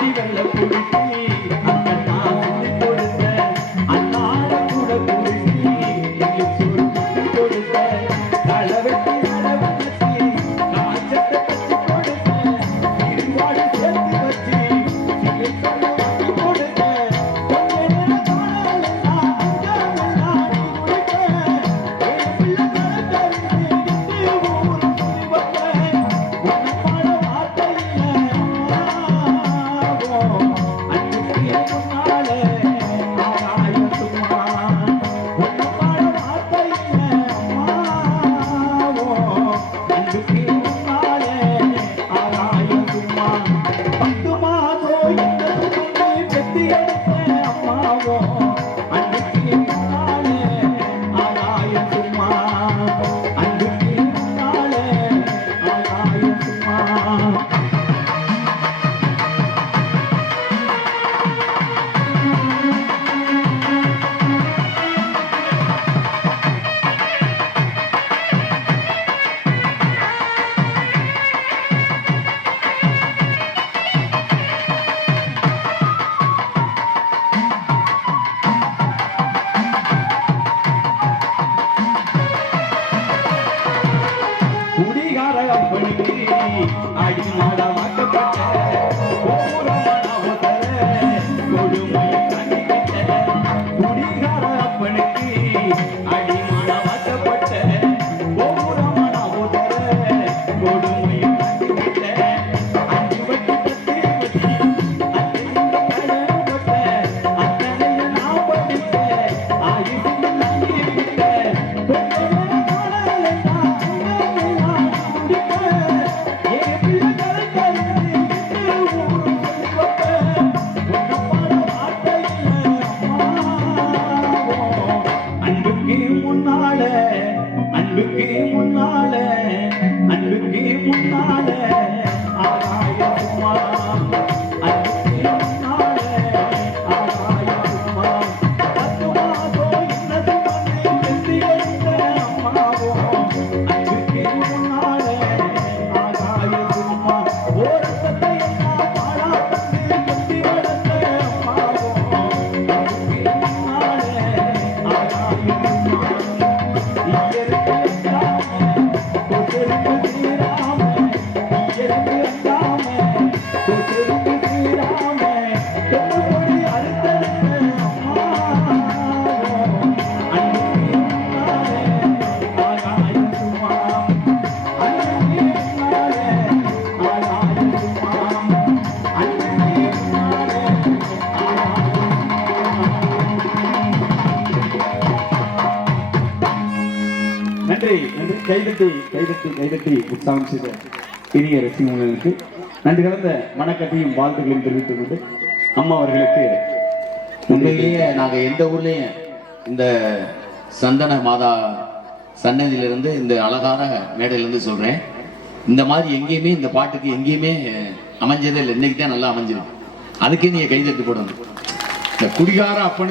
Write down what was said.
Viva la policía. Yeah. I'm not a man of the day. I'm not நன்றி நன்றி கைதட்டி கைதட்டி கைதட்டி உற்சாகம் செய்த இனிய ரசிகர்களுக்கு நன்றி கலந்த மனக்கட்டையும் வாழ்த்துக்களையும் தெரிவித்துக் கொண்டு அம்மா அவர்களுக்கு உண்மையிலேயே நாங்கள் எந்த ஊர்லேயும் இந்த சந்தன மாதா சன்னதியிலிருந்து இந்த அழகான மேடையிலேருந்து சொல்கிறேன் இந்த மாதிரி எங்கேயுமே இந்த பாட்டுக்கு எங்கேயுமே அமைஞ்சதே இல்லை. இன்னைக்கு தான் நல்லா அமைஞ்சிருக்கு. அதுக்கே நீங்கள் கைதட்டி போடணும். இந்த குடிகார அப்பன்